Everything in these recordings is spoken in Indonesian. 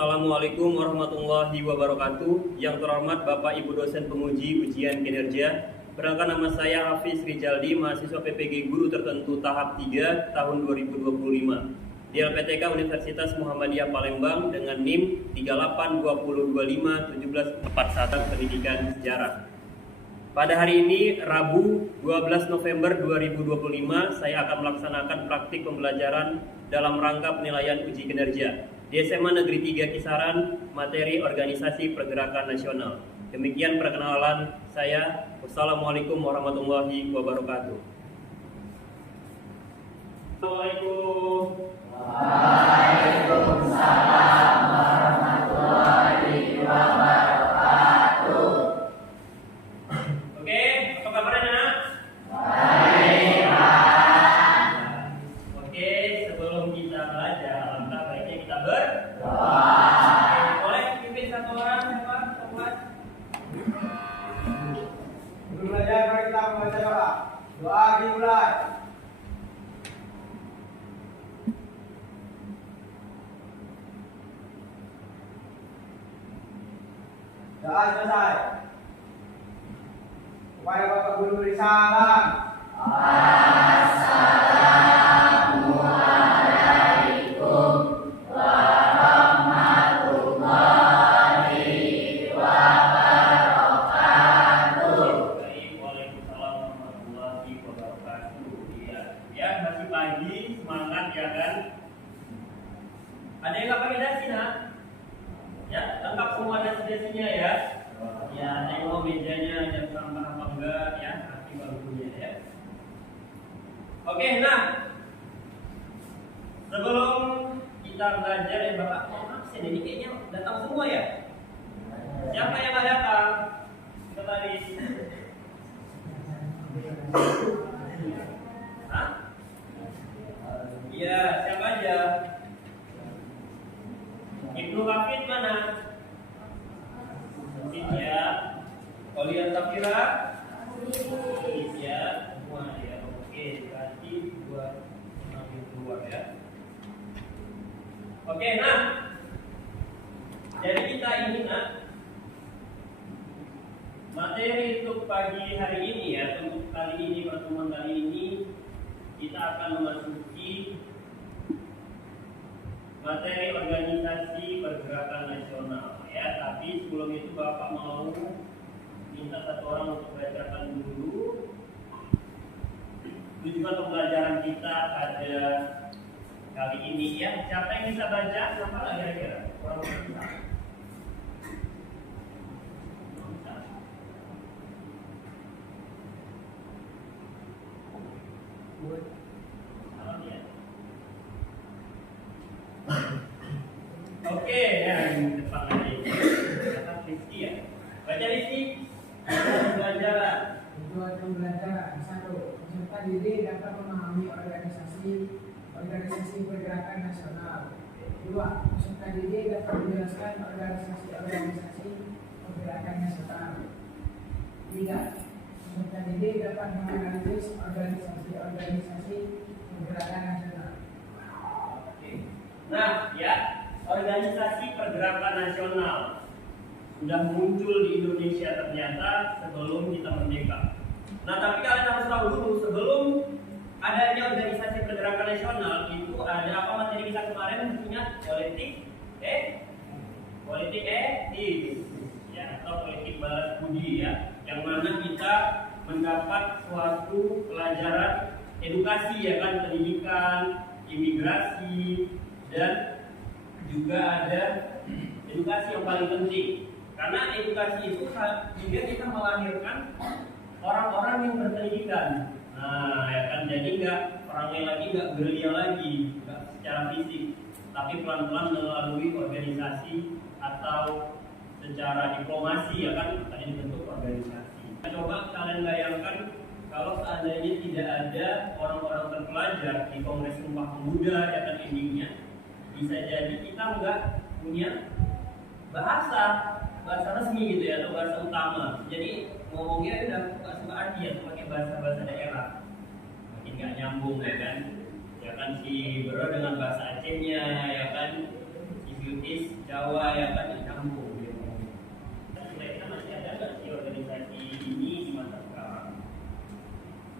Assalamualaikum warahmatullahi wabarakatuh. Yang terhormat Bapak Ibu dosen penguji ujian kinerja. Perkenalkan, nama saya Hafiz Rijaldi, mahasiswa PPG Guru Tertentu tahap 3 tahun 2025 di LPTK Universitas Muhammadiyah Palembang dengan NIM 3820251741 Pendidikan Sejarah. Pada hari ini, Rabu 12 November 2025, saya akan melaksanakan praktik pembelajaran dalam rangka penilaian uji kinerja di SMA Negeri 3 Kisaran, materi organisasi pergerakan nasional. Demikian perkenalan saya. Wassalamualaikum warahmatullahi wabarakatuh. Assalamualaikum. Waalaikumsalam warahmatullahi wabarakatuh. Oke, apa kabarnya? Baik, Pak. Oke, sebelum kita belajar, alangkah baiknya kita berdoa. Doa. Boleh pimpin satu orang, siapa? Buat. Sebelum belajar, mari kita membaca doa. Doa dimulai. Doa selesai. Kepada Bapak Guru beri salam. Assalamualaikum warahmatullahi wabarakatuh. Baik, waalaikumsalam warahmatullahi wabarakatuh. Iya, ya masih pagi, semangat ya kan? Ada yang nggak pakai dasi, nak? Ya, lengkap semua dasi-dasinya ya. Ya, ada yang mau mejanya ada sampah apa enggak ya? Nanti baru punya ya. Oke, nah sebelum kita belajar ya Bapak, mohon absen ini kayaknya datang semua ya. Siapa yang nggak datang? Kita tadi. Hah? Iya, siapa aja? Ibnu Hafid mana? Hafid ya. Kalian Safira? Hafid ya. Semua ya. Oke, berarti buat ambil keluar ya. Oke, nah. Jadi kita ini nak materi untuk pagi hari ini ya, untuk kali ini, pertemuan kali ini kita akan memasuki materi organisasi pergerakan nasional ya. Tapi sebelum itu Bapak mau minta satu orang untuk bacakan dulu tujuan pembelajaran kita pada kali ini ya. Siapa yang bisa baca? Siapa lah kira-kira? Orang bisa. Oke, ya yang depan aja ini. Kata Rizky ya. Baca Rizky. Pembelajaran. Tujuan pembelajaran 1. Peserta didik dapat memahami organisasi pergerakan nasional. 2. Peserta didik dapat menjelaskan organisasi pergerakan nasional. 3. Peserta didik dapat menganalisis organisasi pergerakan nasional. Oke. Nah, ya, organisasi pergerakan nasional sudah muncul di Indonesia ternyata sebelum kita merdeka. Nah, tapi kalian harus tahu dulu, sebelum adanya organisasi pergerakan nasional itu ada apa materi kita kemarin punya politik etik ya, atau politik balas budi ya, yang mana kita mendapat suatu pelajaran edukasi ya kan, pendidikan, imigrasi, dan juga ada edukasi yang paling penting. Karena edukasi itu juga kita melahirkan orang-orang yang berpendidikan. Nah, ya kan, jadi orangnya lagi nggak gerilya lagi, nggak secara fisik, tapi pelan-pelan melalui organisasi atau secara diplomasi ya kan, makanya dibentuk organisasi. Coba kalian bayangkan kalau seandainya tidak ada orang-orang terpelajar di Kongres Sumpah Pemuda ya kan, endingnya bisa jadi kita nggak punya bahasa resmi gitu ya, atau bahasa utama. Jadi ngomongnya udah nggak suka arti ya, pakai bahasa daerah, makin nggak nyambung ya kan. Ya kan, si Bro dengan bahasa Acehnya ya kan, si British Jawa ya kan nyambung. Kira-kira masih ada nggak sih organisasi ini di masa sekarang?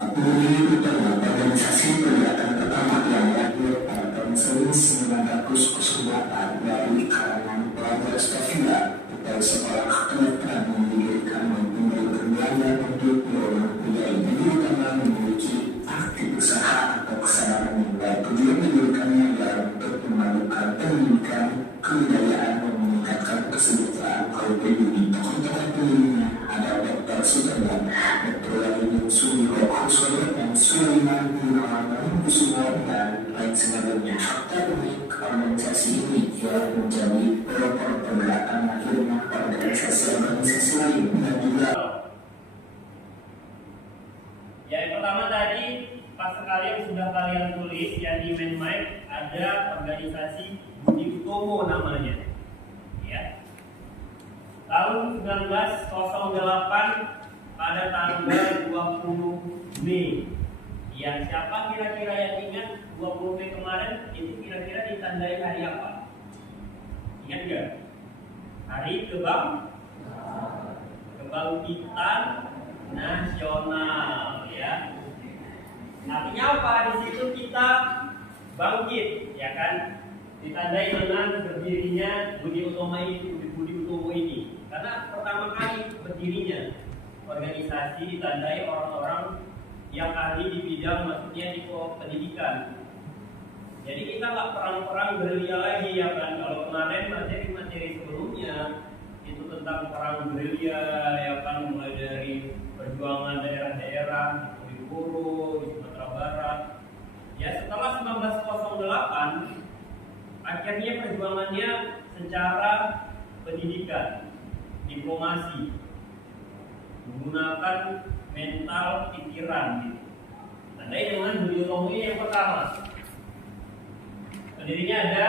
Ini adalah organisasi pergerakan pertama yang lahir pada tahun 1908 dari kalangan pelajar Stafila atau sekolah kedokteran yang didirikan mempunyai berbagai bentuk program budaya. Jadi karena memiliki aktif usaha atau kesadaran yang baik, tujuan mendirikannya adalah untuk memadukan pendidikan, kebudayaan, dan meningkatkan kesejahteraan kaum pribumi. Tokoh-tokoh pendirinya ada Dr. Sudarman, Dr. Lalu Sumiro, Kuswara, dan Sulaiman Gunawan, Kusumo, dan lain sebagainya. Fakta unik organisasi ini ialah menjadi pelopor pergerakan akhirnya organisasi lain dan juga. Ya, yang pertama tadi pas sekali yang sudah kalian tulis yang di main mind ada organisasi Budi Utomo namanya. Ya. Tahun 1908 pada tanggal 20 Mei. Ya, siapa kira-kira yang ingat 20 Mei kemarin itu kira-kira ditandai hari apa? Ingat nggak? Hari Kebangkitan Nasional, ya. Artinya apa? Di situ kita bangkit, ya kan? Ditandai dengan berdirinya Budi Utomo ini. Karena pertama kali berdirinya organisasi ditandai orang-orang yang ahli di bidang, maksudnya di pendidikan. Jadi kita nggak perang-perang gerilya lagi, ya kan? Kalau kemarin materi sebelumnya itu tentang perang gerilya, ya kan, mulai dari perjuangan daerah-daerah di Buru, di Sumatera Barat. Ya, setelah 1908 akhirnya perjuangannya secara pendidikan, diplomasi, menggunakan mental pikiran gitu. Tandai dengan Budi Utomo ini yang pertama. Pendirinya ada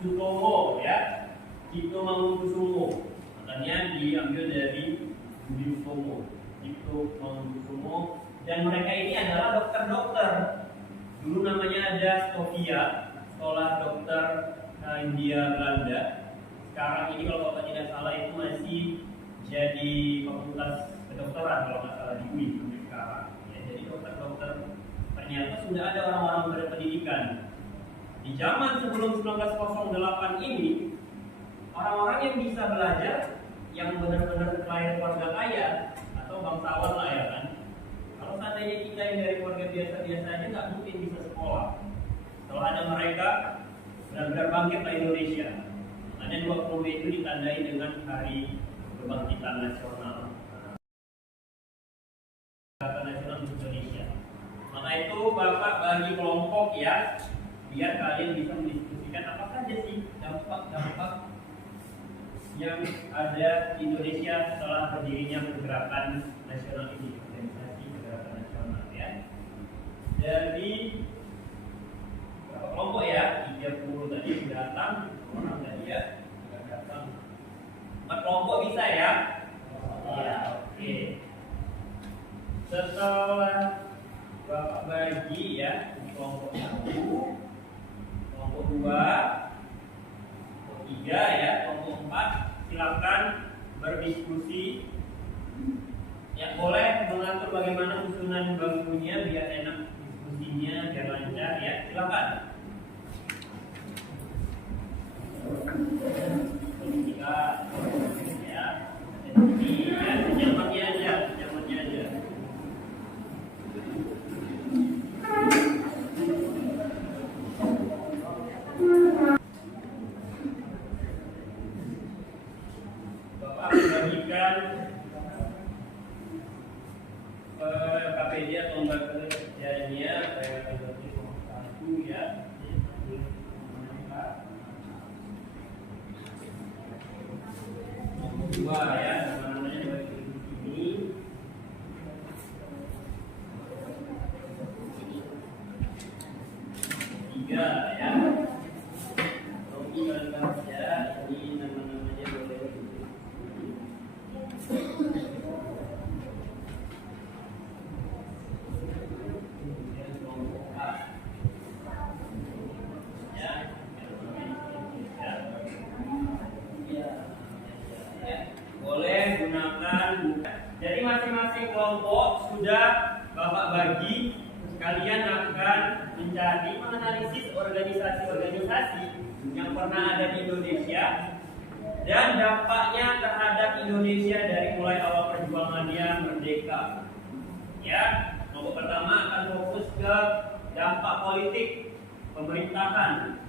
Sutomo, ya, Cipto Mangunkusumo. Makanya diambil dari Budi Utomo, Cipto Mangunkusumo. Dan mereka ini adalah dokter-dokter. Dulu namanya ada Sofia, Sekolah Dokter India Belanda. Sekarang ini kalau Bapak tidak salah itu masih jadi fakultas kedokteran kalau nggak salah di UI sekarang. Ya, jadi dokter-dokter ternyata sudah ada orang-orang berpendidikan. Di zaman sebelum 1908 ini, orang-orang yang bisa belajar, yang benar-benar lahir keluarga kaya atau bangsawan lah, ya kan. Kalau seandainya kita yang dari keluarga biasa-biasa aja nggak mungkin bisa sekolah. Kalau ada mereka benar-benar bangkit ke Indonesia. Makanya 20 Mei itu ditandai dengan Hari Kebangkitan Nasional. Nasional Indonesia. Maka itu Bapak bagi kelompok, ya, biar kalian bisa mendiskusikan apa saja sih dampak-dampak yang ada di Indonesia setelah berdirinya pergerakan nasional ini, organisasi pergerakan nasional, ya. Dari berapa kelompok, ya? 30 tadi datang, orang tadi, ya, tidak datang. 4 kelompok bisa, ya? Ya, oke. Setelah Bapak bagi, ya, kelompok 1, kelompok 2, kelompok 3, ya, kelompok 4, silakan berdiskusi. Ya, boleh mengatur bagaimana susunan bangkunya biar enak diskusinya, biar lancar, ya, silakan. Ketika, ya, ini, ya, senyamannya aja. Bapak membagikan KPD atau lembaga kerjanya sebagai satu, ya. Nomor 2, ya, namanya bagi ini. Tiga, ya. Romi kerja ini nama-namanya boleh. Kemudian kelompok A, ya, ya. sudah Bapak bagi, kalian akan mencari menganalisis organisasi-organisasi yang pernah ada di Indonesia dan dampaknya terhadap Indonesia dari mulai awal perjuangannya merdeka. Ya, kelompok pertama akan fokus ke dampak politik pemerintahan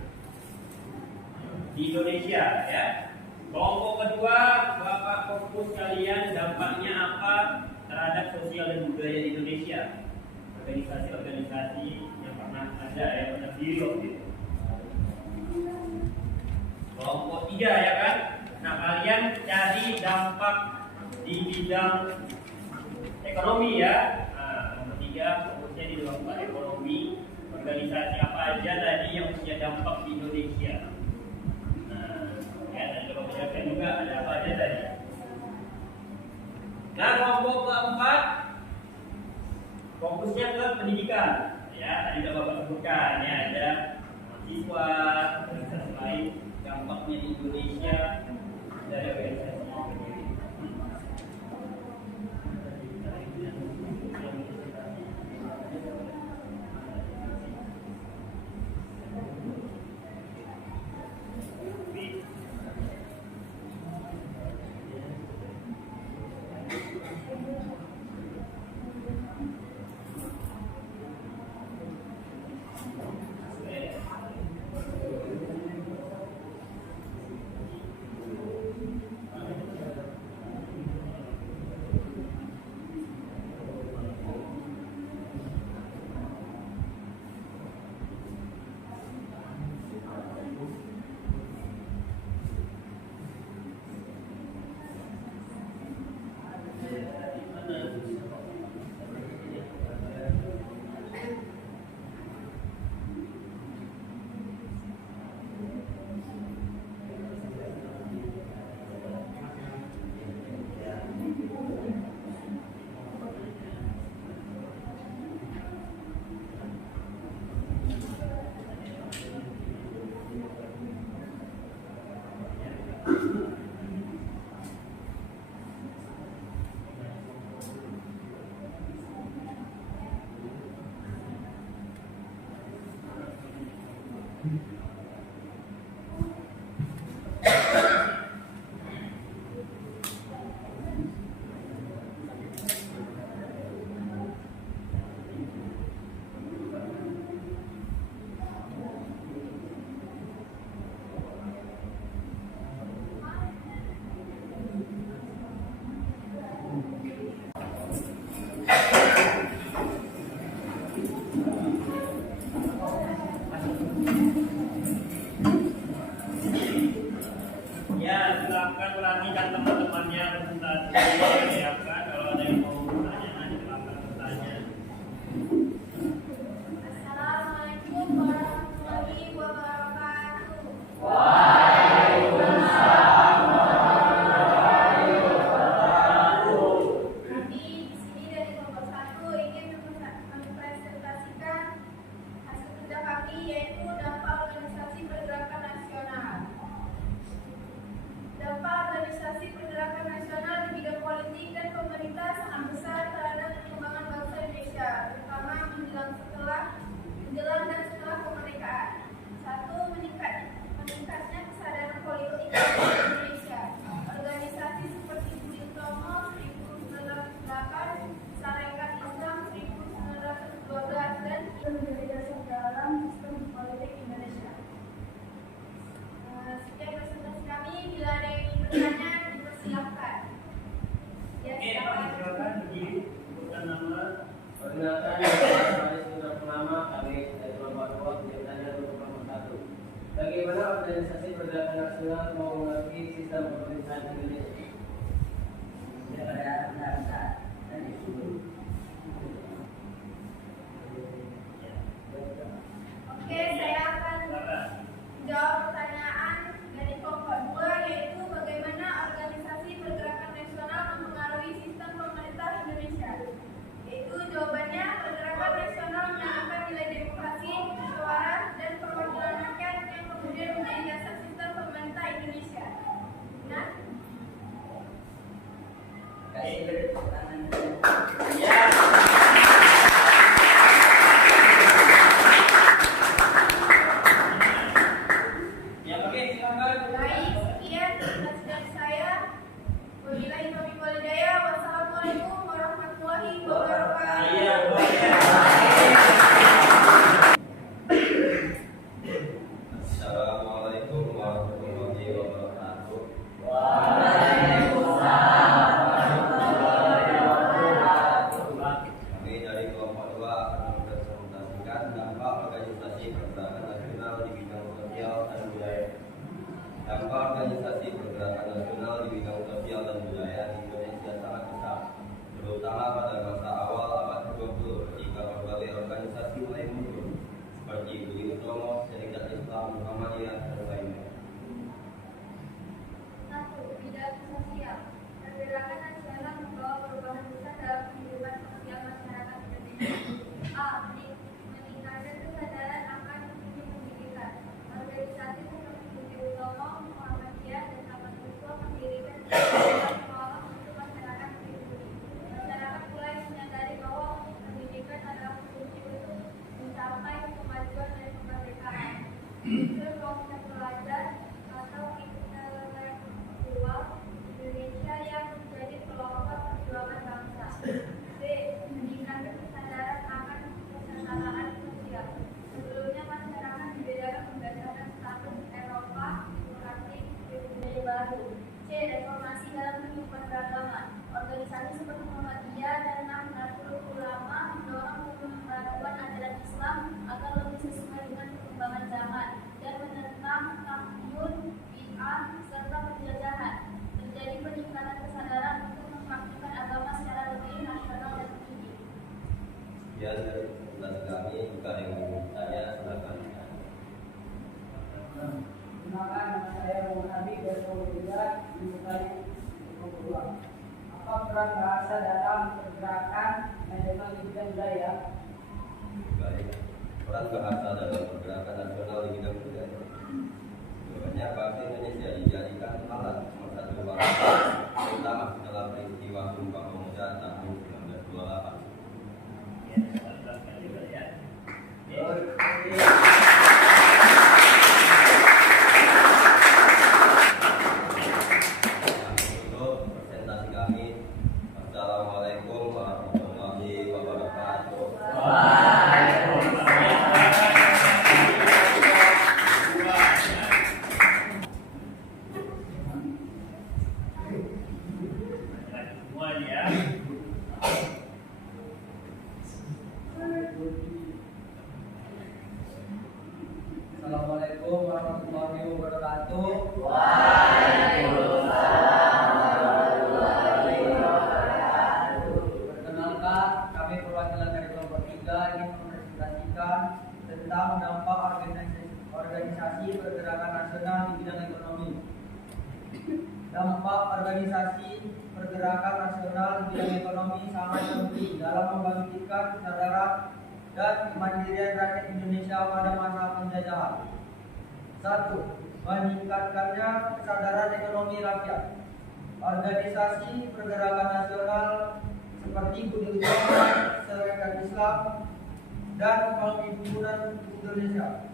di Indonesia, ya. Kelompok kedua, Bapak fokus kalian dampaknya apa terhadap sosial dan budaya di Indonesia. Organisasi-organisasi yang pernah ada, yang pernah berdiri waktu itu. Kelompok tiga, ya kan? Nah, kalian cari dampak di bidang ekonomi, ya. Nah, nomor tiga fokusnya di dampak ekonomi. Organisasi apa aja tadi yang punya dampak di Indonesia. Dan coba perhatikan juga ada apa aja tadi. Nah, kelompok keempat fokusnya ke pendidikan. Ya, tadi sudah Bapak sebutkan ya, ada mahasiswa, organisasi lain, dampaknya di Indonesia dari organisasi. Silakan perhatikan teman-temannya presentasi, ya kan? Kalau ada yang mau bertanya, silakan bertanya. Assalamualaikum warahmatullahi wabarakatuh. Waalaikumsalam warahmatullahi wabarakatuh. Kami di sini dari kelompok 1 ingin mempresentasikan hasil kerja kami, yaitu dampak organisasi pergerakan nasional. Dampak organisasi pergerakan nasional di bidang politik dan pemerintah sangat besar terhadap perkembangan bangsa Indonesia, terutama menjelang dan setelah kemerdekaan. 1. Meningkatnya kesadaran politik di Indonesia. Organisasi seperti Budi Utomo 1908, Sarekat Islam 1912 dan menjadi dasar dalam sistem politik Indonesia. Sekian presentasi kami. Bila ada yang ingin bertanya, dipersilakan. Ya, Silakan berdiri, sebutkan nama. Perkenalkan, saya sudah pertama kami dari kelompok 2 bertanya untuk kelompok 1. Bagaimana organisasi pergerakan nasional mengerti sistem pemerintahan Indonesia? Oke, saya akan jawab pertanyaan dari kelompok 2, yaitu bagaimana organisasi pergerakan nasional mempengaruhi sistem pemerintah Indonesia. Yaitu jawabannya, pergerakan nasional menanamkan nilai demokrasi, musyawarah, dan perwakilan rakyat yang kemudian menjadi dasar sistem pemerintah Indonesia. Nah, Ya, organisasi pergerakan nasional di bidang sosial dan budaya di Indonesia sangat besar, terutama pada masa awal abad ke-20 ketika berbagai organisasi mulai muncul seperti Budi Utomo, Serikat Islam, Muhammadiyah, dan lainnya. 1. Bidang sosial. Pergerakan nasional membawa perubahan besar dalam kehidupan sosial masyarakat Indonesia. A. Meningkatkan kesadaran akan fungsi pendidikan. Organisasi seperti Budi Utomo, Muhammadiyah, dan Taman Siswa mendirikan sekolah untuk masyarakat pribumi. Masyarakat mulai menyadari bahwa pendidikan adalah kunci untuk mencapai kemajuan dan kemerdekaan. Kelompok pelajar atau intelektual Indonesia yang menjadi kelompok perjuangan bangsa. B. Meningkatkan kesadaran akan kesetaraan sosial. Sebelumnya masyarakat dibedakan berdasarkan status Eropa, demokrasi, budaya baru. C. Reformasi dalam kehidupan beragama. Organisasi seperti Muhammadiyah dan Nahdlatul Ulama mendorong pembaruan ajaran Islam agar lebih sesuai dengan perkembangan zaman dan menentang takyun, bid'ah, serta penjajahan. Terjadi peningkatan kesadaran untuk mempraktikkan agama secara lebih nasional dan tinggi. Sekian dari presentasi kami. Jika ada yang ingin bertanya, silakan. Perkenalkan, nama saya Muhammad Habib dari Polda Jurusan Kedua. Apa peran bahasa dalam pergerakan nasional di bidang budaya? Baik, peran bahasa dalam pergerakan nasional di bidang budaya. Jawabannya, bahasa Indonesia dijadikan alat pemersatu bangsa, terutama dalam peristiwa Sumpah Pemuda tahun 1928. Untuk presentasi kami, Assalamualaikum warahmatullahi wabarakatuh. Semuanya. Assalamualaikum warahmatullahi wabarakatuh. Perkenalkan, kami perwakilan dari kelompok 3 ingin mempresentasikan tentang dampak organisasi pergerakan nasional di bidang ekonomi. Dampak organisasi pergerakan nasional di bidang ekonomi sangat penting dalam membangkitkan kesadaran dan kemandirian rakyat Indonesia pada masa penjajahan. 1. Meningkatkannya kesadaran ekonomi rakyat. Organisasi pergerakan nasional seperti Budi Utomo, Serikat Islam, dan Pemimpinan Indonesia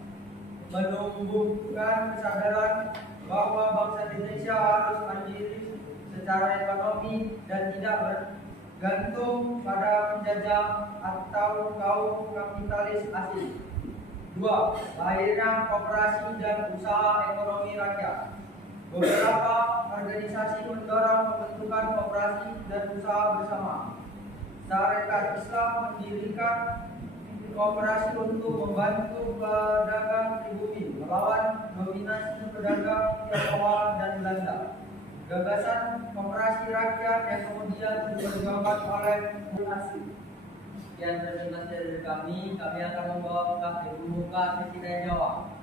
menumbuhkan kesadaran bahwa bangsa Indonesia harus mandiri secara ekonomi dan tidak bergantung pada penjajah atau kaum kapitalis asing. 2. Lahirnya koperasi dan usaha ekonomi rakyat. Beberapa organisasi mendorong pembentukan koperasi dan usaha bersama. Serikat Islam mendirikan koperasi untuk membantu pedagang pribumi melawan dominasi pedagang Tionghoa dan Belanda. Gagasan koperasi rakyat yang kemudian diperjuangkan oleh koperasi. Sekian presentasi dari kami akan membawa membuka sesi tanya jawab.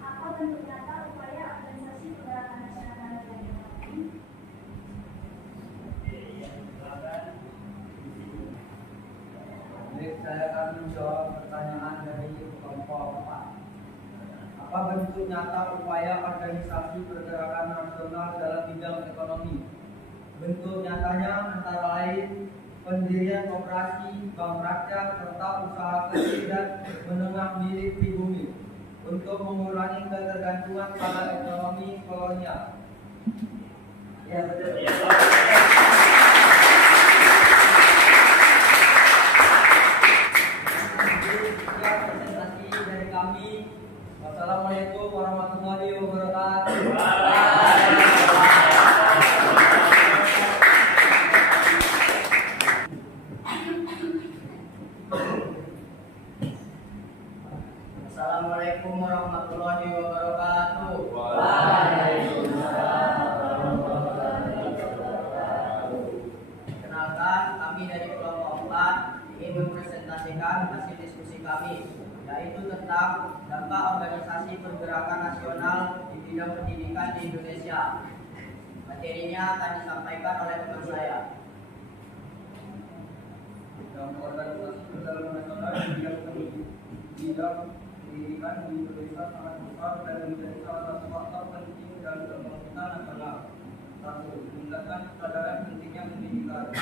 Apa bentuk nyata upaya organisasi pergerakan nasional dan ekonomi? Baik, saya akan menjawab pertanyaan dari kelompok 4. Apa bentuk nyata upaya organisasi pergerakan nasional dalam bidang ekonomi? Bentuk nyatanya antara lain pendirian koperasi, bank rakyat, serta usaha kecil dan menengah milik pribumi untuk mengurangi ketergantungan pada ekonomi kolonial. Ya, betul. Sekian presentasi dari kami. Wassalamualaikum warahmatullahi wabarakatuh. kami dari kelompok 4 ingin mempresentasikan hasil diskusi kami, yaitu tentang dampak organisasi pergerakan nasional di bidang pendidikan di Indonesia. Materinya akan disampaikan oleh teman saya. Dampak organisasi pergerakan nasional di bidang pendidikan di Indonesia sangat besar dan menjadi salah satu faktor penting dalam kebangkitan nasional. 1. Meningkatkan kesadaran pentingnya pendidikan.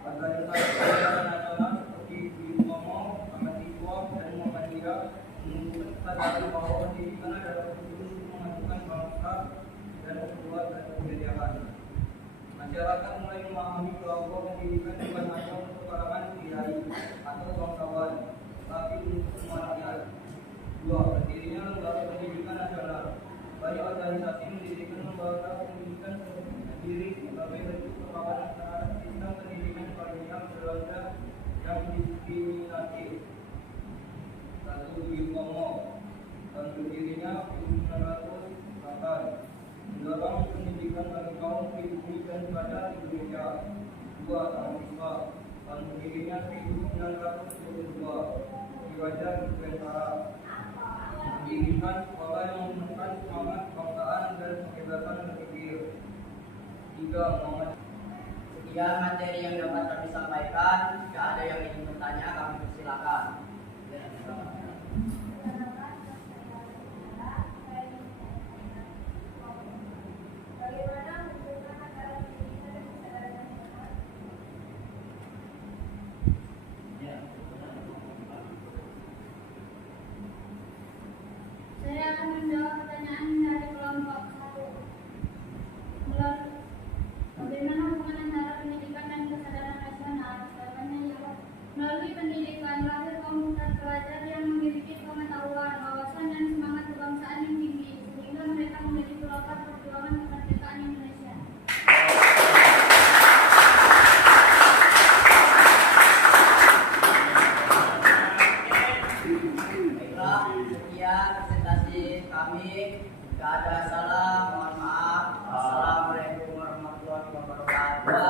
Organisasi pergerakan nasional seperti BIMOMO, Mahasiswa, dan Muhammadiyah menunjukkan kesadaran bahwa pendidikan adalah kunci untuk memajukan bangsa dan membuat kebudayaan. Masyarakat mulai memahami bahwa pendidikan bukan hanya untuk kalangan kiai atau bangsawan, tapi untuk semua rakyat. 2. Berdirinya lembaga pendidikan nasional. Banyak organisasi mendirikan lembaga pendidikan sendiri sebagai bentuk perlawanan terhadap sistem pendidikan kolonial Belanda yang diskriminatif. 1. BIMOMO. Berdirinya 1908. Mendorong pendidikan bagi kaum pribumi dan pelajar Indonesia. 2. Mahasiswa. Berdirinya 1922. Diwajar Nusantara. Mendirikan sekolah yang menekan semangat kebangsaan dan kebebasan berpikir. 3. Muhammad. Sekian materi yang dapat kami sampaikan. Jika ada yang ingin bertanya, kami persilakan. Bagaimana menunjukkan antara pendidikan dan kesadaran nasional? Saya akan menjawab pertanyaan dari kelompok 1. Bagaimana hubungan antara pendidikan dan kesadaran nasional? Jawabannya ya. Melalui pendidikan, lahir komunitas pelajar yang memiliki pengetahuan, wawasan, dan semangat kebangsaan yang tinggi, sehingga mereka menjadi pelopor perjuangan kemerdekaan Indonesia. Baiklah, sekian presentasi kami. Jika ada salah, mohon maaf. Assalamualaikum warahmatullahi wabarakatuh.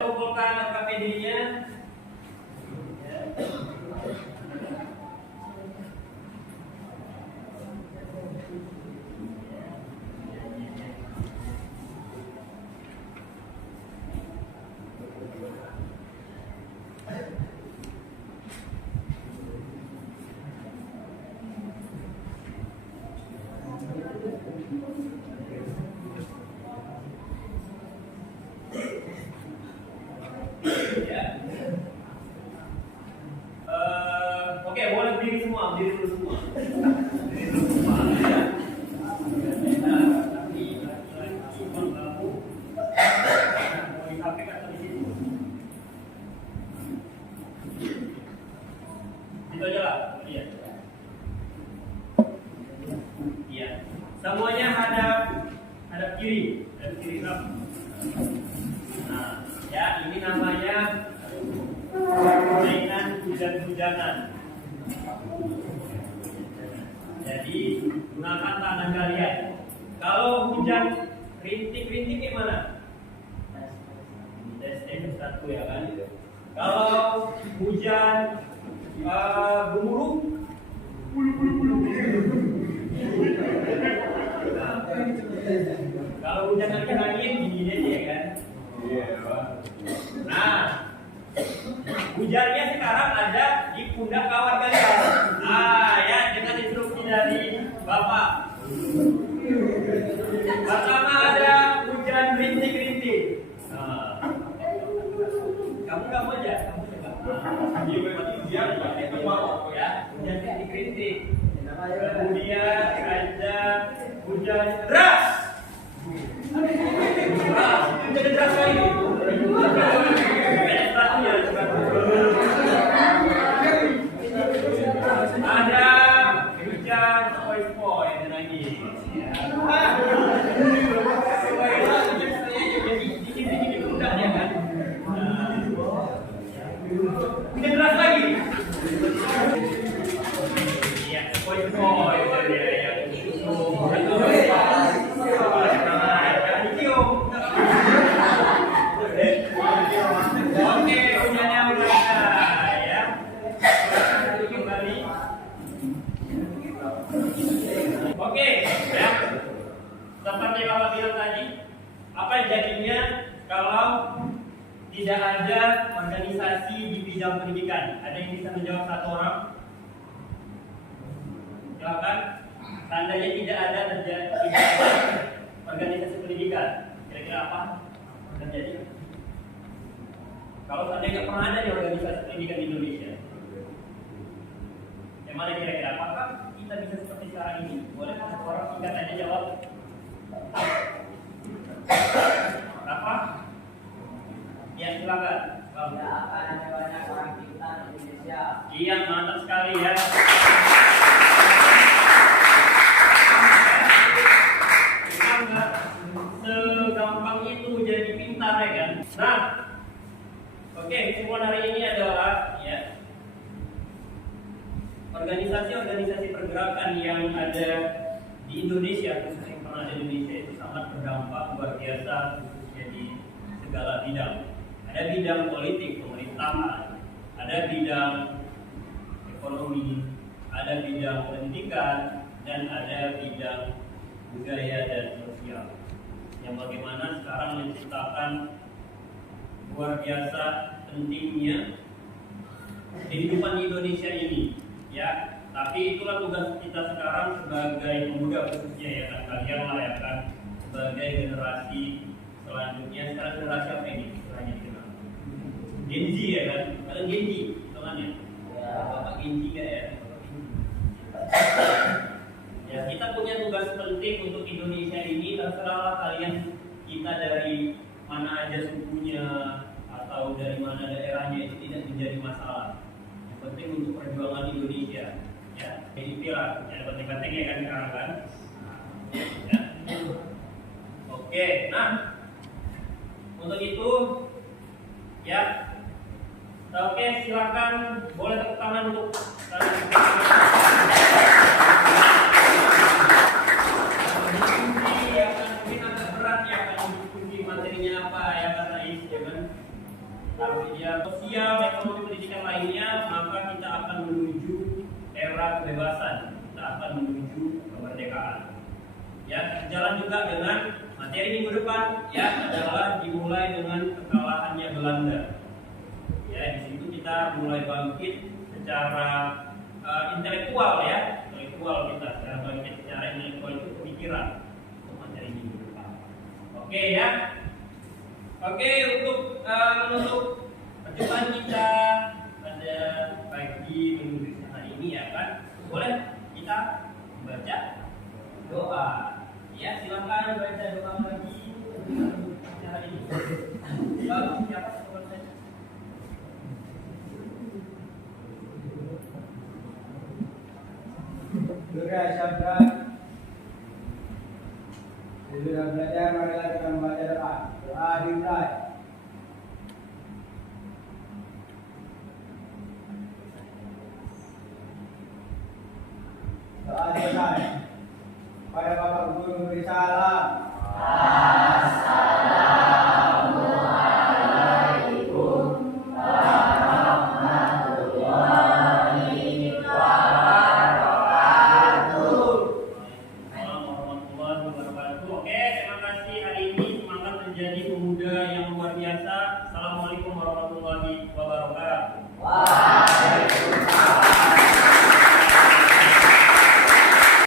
Kumpulkan KPD-nya. Oke, boleh berdiri semua, berdiri dulu semua. Berdiri dulu semua, ya. Mau disampaikan di situ. Itu aja lah, iya. Iya. Semuanya hadap kiri, hadap kiri kamu. Nah, ya ini namanya permainan hujan-hujanan. Jadi gunakan tangan kalian. Kalau hujan rintik-rintik gimana? Tes satu ya kan? Kalau hujan gemuruh, kalau hujan angin gini aja ya kan? Nah, hujannya sekarang ada di pundak kawan kalian. Nah, ya dengan instruksi dari Bapak. Pertama ada hujan rintik-rintik. Nah, kamu aja, kamu coba. Dia ya, hujan rintik-rintik. Kemudian ada hujan deras. Hujan deras lagi. Ada hujan poi-poi dan lagi. Dikit-dikit udah ya kan. Hujan deras lagi. Iya, poi-poi. Seperti Bapak bilang tadi, apa jadinya kalau tidak ada organisasi di bidang pendidikan? Ada yang bisa menjawab satu orang? Silakan. Tandanya tidak ada organisasi pendidikan. Kira-kira apa terjadi? Kalau seandainya nggak pernah ada di organisasi pendidikan di Indonesia, yang mana kira-kira apakah kita bisa seperti sekarang ini? Boleh satu orang singkat aja jawab. Apa? Ya silakan. Tidak akan ada banyak orang pintar di Indonesia. Iya, mantap sekali ya. Kita nggak segampang itu jadi pintar ya kan? Nah, oke, kesimpulan hari ini adalah ya organisasi-organisasi pergerakan yang ada di Indonesia, khususnya yang pernah ada di Indonesia itu sangat berdampak luar biasa, khususnya di segala bidang. Ada bidang politik, pemerintahan, ada bidang ekonomi, ada bidang pendidikan, dan ada bidang budaya dan sosial. Yang bagaimana sekarang menciptakan luar biasa pentingnya kehidupan di Indonesia ini, ya. Tapi itulah tugas kita sekarang sebagai pemuda khususnya ya kan, kalian lah ya kan, sebagai generasi selanjutnya. Sekarang generasi apa ini? Istilahnya dikenal Gen Z ya kan? Kalian Gen Z, hitungannya? Ya, Bapak Gen Z kan ya? Ya, kita punya tugas penting untuk Indonesia ini. Terserahlah kalian, kita dari mana aja sukunya atau dari mana daerahnya, itu tidak menjadi masalah. Yang penting untuk perjuangan Indonesia, ya. Jadi pilih, yang penting-pentingnya kan sekarang kan. Ya. Oke, nah untuk itu, ya. Oke, silakan boleh tepuk tangan untuk ya kan, mungkin agak berat ya kalau diskusi materinya apa ya kan Rais ya kan. Tapi ya sosial, ekonomi, pendidikan lainnya, maka kita akan menuju era kebebasan, kita akan menuju kemerdekaan. Ya, jalan juga dengan materi minggu depan ya adalah dimulai dengan kekalahannya Belanda. Ya, di situ kita mulai bangkit secara intelektual ya, intelektual kita secara bangkit secara intelektual itu pemikiran untuk materi minggu depan. Oke ya. Oke, untuk menutup perjumpaan kita pada pagi minggu hari ini ya kan, boleh kita baca doa. Ya, silakan baca doa pagi hari ini. Siapa sebelum saya? Surya Syabda. Sudah belajar, marilah kita membaca doa. Doa dimulai. Doa dimulai. Pada Bapak Guru memberi salam. Menjadi pemuda yang luar biasa. Assalamualaikum warahmatullahi wabarakatuh. Wah.